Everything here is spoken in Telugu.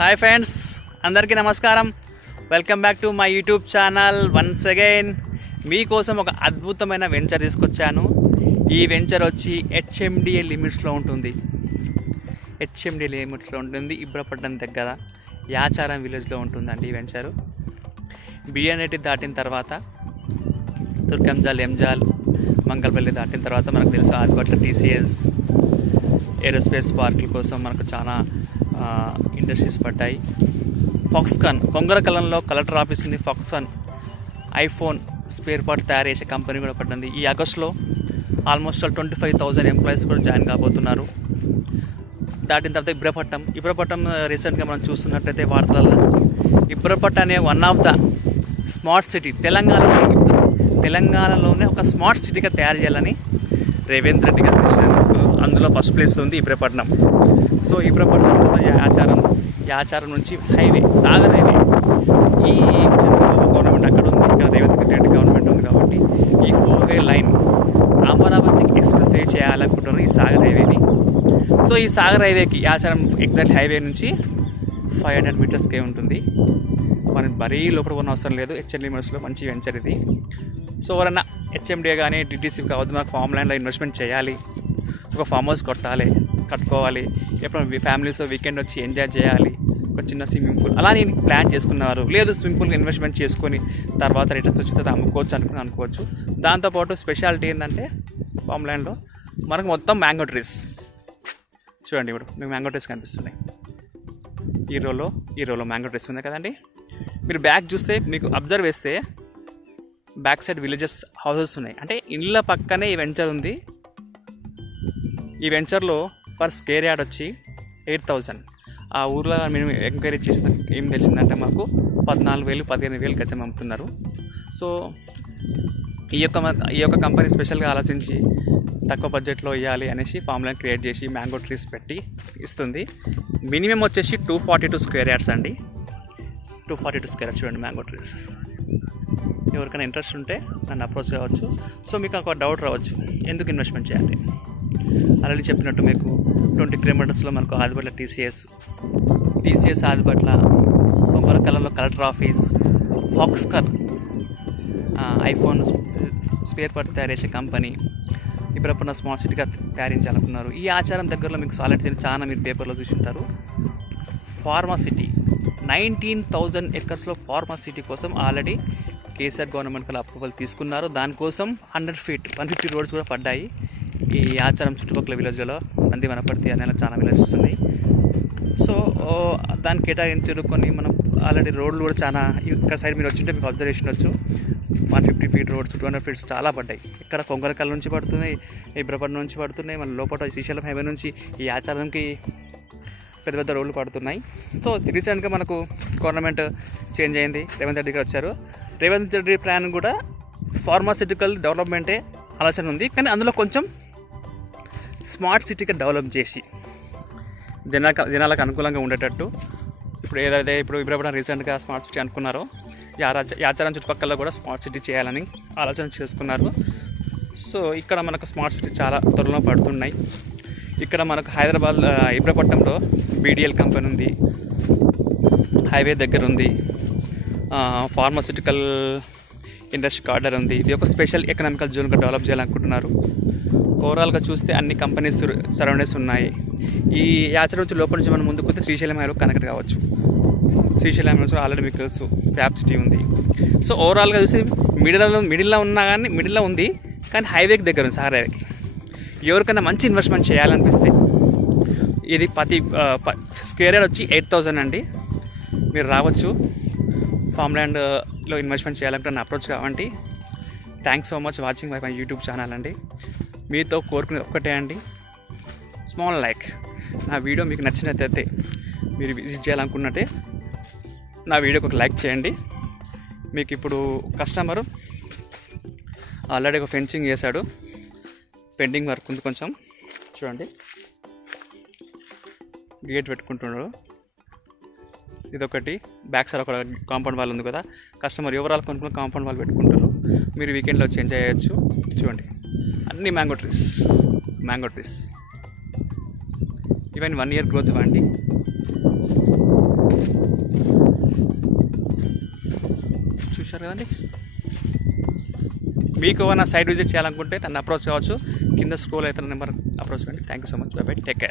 హాయ్ ఫ్రెండ్స్, అందరికీ నమస్కారం. Welcome back to my YouTube channel. Once again మీకోసం ఒక అద్భుతమైన వెంచర్ తీసుకొచ్చాను. ఈ వెంచర్ వచ్చి హెచ్ఎండిఏ లిమిట్స్లో ఉంటుంది. ఇబ్రపట్నం దగ్గర యాచారం విలేజ్లో ఉంటుందండి ఈ వెంచరు. బిఎన్ఐటి దాటిన తర్వాత తుర్కంజాల్, ఎంజాల్, మంగళపల్లి దాటిన తర్వాత మనకు తెలుసు ఆదిపట్ల టీసీఎస్ ఏరోస్పేస్ పార్కుల కోసం మనకు చాలా ఇండస్ట్రీస్ పడ్డాయి. ఫాక్స్కాన్ కొంగరకలంలో కలెక్టర్ ఆఫీస్ ఉంది. ఫాక్స్కాన్ ఐఫోన్ స్పేర్ పార్ట్ తయారు చేసే కంపెనీ కూడా పడింది. ఈ ఆగస్టులో ఆల్మోస్ట్ 25,000 ఎంప్లాయీస్ కూడా జాయిన్ కాబోతున్నారు. దాటిన తర్వాత ఇబ్రపట్నం రీసెంట్గా మనం చూస్తున్నట్టయితే వార్తలలో ఇబ్రపట్నం అనే one of the smart city తెలంగాణలోనే ఒక స్మార్ట్ సిటీగా తయారు చేయాలని రేవంత్ రెడ్డి గారు అందులో ఫస్ట్ ప్లేస్ ఉంది ఇబ్రపట్నం. సో ఇబ్రపట్నం యాచారం నుంచి హైవే, సాగర్ హైవే, ఈ చంద్రబాబు గవర్నమెంట్ అక్కడ ఉంది, ఇక్కడ రేవంత్ రెడ్డి గవర్నమెంట్ ఉంది కాబట్టి ఈ 4-వే లైన్ అమరావతికి ఎక్స్ప్రెస్ వే చేయాలనుకుంటున్నారు ఈ సాగర్ హైవేని. సో ఈ సాగర్ హైవేకి యాచారం ఎగ్జాక్ట్ హైవే నుంచి 500 మీటర్స్కే ఉంటుంది. మనకి మరీ లోపల ఉన్న అవసరం లేదు. హెచ్ఎండి లిమిట్స్లో మంచి వెంచర్ ఇది. సో ఎవరన్నా హెచ్ఎండిఏ కానీ డిటీసీ కావద్దు, మాకు ఫామ్ ల్యాండ్లో ఇన్వెస్ట్మెంట్ చేయాలి, ఒక ఫామ్ హౌస్ కట్టుకోవాలి, ఎప్పుడు ఫ్యామిలీస్తో వీకెండ్ వచ్చి ఎంజాయ్ చేయాలి, ఒక చిన్న స్విమ్మింగ్ పూల్ అలా నేను ప్లాన్ చేసుకున్నారు. లేదు స్విమ్మింగ్ పూల్కి ఇన్వెస్ట్మెంట్ చేసుకొని తర్వాత రిటర్న్స్ వచ్చిన తర్వాత అనుకోవచ్చు. దాంతోపాటు స్పెషాలిటీ ఏంటంటే ఫామ్ ల్యాండ్లో మనకు మొత్తం మ్యాంగో ట్రీస్ చూడండి. ఇప్పుడు మీకు మ్యాంగో ట్రీస్ కనిపిస్తున్నాయి. ఈ రోలో మ్యాంగో ట్రీస్ ఉంది కదండి. మీరు బ్యాక్ చూస్తే మీకు అబ్జర్వ్ చేస్తే బ్యాక్ సైడ్ విలేజెస్ హౌసెస్ ఉన్నాయి. అంటే ఇళ్ళ పక్కనే ఈ వెంచర్ ఉంది. ఈ వెంచర్లో పర్ స్క్వేర్ యార్డ్ వచ్చి 8,000. ఆ ఊర్లో మేము ఎంక్వైరీ చేసిన ఏం తెలిసిందంటే మాకు 14,000 15,000 గజం అమ్ముతున్నారు. సో ఈ యొక్క కంపెనీ స్పెషల్గా ఆలోచించి తక్కువ బడ్జెట్లో ఇవ్వాలి అనేసి ఫామ్ ల్యాండ్ క్రియేట్ చేసి మ్యాంగో ట్రీస్ పెట్టి ఇస్తుంది. మినిమం వచ్చేసి 242 స్క్వేర్ యార్డ్స్ అండి. 242 స్క్వేర్ యార్డ్స్ చూడండి మ్యాంగో ట్రీస్. ఎవరికైనా ఇంట్రెస్ట్ ఉంటే నన్ను అప్రోచ్ కావచ్చు. సో మీకు ఒక డౌట్ రావచ్చు, ఎందుకు ఇన్వెస్ట్మెంట్ చేయాలి? ఆల్రెడీ చెప్పినట్టు మీకు 20 కిలోమీటర్స్లో మనకు ఆదిపట్ల టీసీఎస్ ఆదిపట్ల, కొంగరకలంలో collector office, Foxconn iPhone spare part తయారు చేసే కంపెనీ, ఇబ్రపట్నం స్మార్ట్ సిటీగా తయారించాలనుకున్నారు. ఈ ఆచారం దగ్గరలో మీకు సాలిడ్ చాలా మీరు పేపర్లో చూసి ఉంటారు. ఫార్మా సిటీ 19,000 ఎకర్స్లో ఫార్మా సిటీ కోసం ఆల్రెడీ కేసీఆర్ గవర్నమెంట్ కల్లా అప్రూవల్ తీసుకున్నారు. దానికోసం 150 రోడ్స్ కూడా పడ్డాయి. ఈ ఆచారం చుట్టుపక్కల విలేజ్లలో నంది వనపర్తి అనేలా చాలా విలేజెస్ ఉన్నాయి. సో దాన్ని కేటాయించారు కొన్ని. మనం ఆల్రెడీ రోడ్లు కూడా చాలా ఇక్కడ సైడ్ మీరు వచ్చింటే మీకు అబ్జర్వేషన్ వచ్చు. 150 ఫీట్ రోడ్స్, 200 ఫీట్స్ చాలా పడ్డాయి. ఇక్కడ కొంగరకల్ నుంచి పడుతున్నాయి, ఇబ్రపట్నం నుంచి పడుతున్నాయి, మన లోపల శ్రీశైలం హైవే నుంచి ఈ ఆచారంకి పెద్ద పెద్ద రోడ్లు పడుతున్నాయి. సో రీసెంట్గా మనకు గవర్నమెంట్ చేంజ్ అయింది, రేవంత్ రెడ్డి గారు వచ్చారు. రేవంత్ రెడ్డి ప్లాన్ కూడా ఫార్మాసిటికల్ డెవలప్మెంటే ఆలోచన ఉంది, కానీ అందులో కొంచెం స్మార్ట్ సిటీగా డెవలప్ చేసి జనాలకు అనుకూలంగా ఉండేటట్టు ఇప్పుడు ఇబ్రపట్నం రీసెంట్గా స్మార్ట్ సిటీ అనుకున్నారో యాచారం చుట్టుపక్కల కూడా స్మార్ట్ సిటీ చేయాలని ఆలోచన చేసుకున్నారు. సో ఇక్కడ మనకు స్మార్ట్ సిటీ చాలా త్వరలో పడుతున్నాయి. ఇక్కడ మనకు హైదరాబాద్ ఇబ్రపట్నంలో బీడీఎల్ కంపెనీ ఉంది, హైవే దగ్గర ఉంది, ఫార్మాసిటికల్ ఇండస్ట్రీ కార్డర్ ఉంది. ఇది ఒక స్పెషల్ ఎకనామికల్ జోన్గా డెవలప్ చేయాలనుకుంటున్నారు. ఓవరాల్గా చూస్తే అన్ని కంపెనీస్ సరౌండింగ్స్ ఉన్నాయి. ఈ యాచరం నుంచి లోపల నుంచి మనం ముందుకు పోతే శ్రీశైలం హైవేలో కనెక్ట్ కావచ్చు. శ్రీశైలం హైవే ఆల్రెడీ మీకు తెలుసు, ఫ్యాబ్ సిటీ ఉంది. సో ఓవరాల్గా చూస్తే మిడిల్లో ఉంది, కానీ హైవేకి దగ్గర ఉంది, సాగర్ హైవేకి. ఎవరికైనా మంచి ఇన్వెస్ట్మెంట్ చేయాలనిపిస్తే ఇది ప్రతి స్క్వేర్ యార్డ్ వచ్చి 8,000 అండి. మీరు రావచ్చు, ఫామ్ ల్యాండ్లో ఇన్వెస్ట్మెంట్ చేయాలంటే నన్ను అప్రోచ్ కావండి. Thanks so much watching my YouTube channel అండి. మీతో కోరుకునేది ఒక్కటే అండి, స్మాల్ లైక్. నా వీడియో మీకు నచ్చినట్లయితే మీరు విజిట్ చేయాలనుకున్నట్టే నా వీడియోకి ఒక లైక్ చేయండి. మీకు ఇప్పుడు కస్టమరు ఆల్రెడీ ఒక ఫెన్సింగ్ చేశాడు, పెండింగ్ వర్క్ ఉంది కొంచెం. చూడండి, గేట్ పెట్టుకుంటున్నాడు. ఇదొకటి, బ్యాక్ సైడ్ ఒక కాంపౌండ్ వాల్ ఉంది కదా, కస్టమర్ ఓవరాల్ కొనుక్కున్న కాంపౌండ్ వాల్ పెట్టుకుంటారు. మీరు వీకెండ్లో వచ్చి ఎంజాయ్ చేయొచ్చు. చూడండి, అన్ని mango trees. Even 1 year growth ఇవ్వండి. చూసారు కదండి. మీకు ఏమైనా సైట్ విజిట్ చేయాలనుకుంటే నన్ను అప్రోచ్ కావచ్చు. కింద స్క్రోల్ అవుతున్న నెంబర్ అప్రోచ్ కండి. Thank you so much. By by, take care.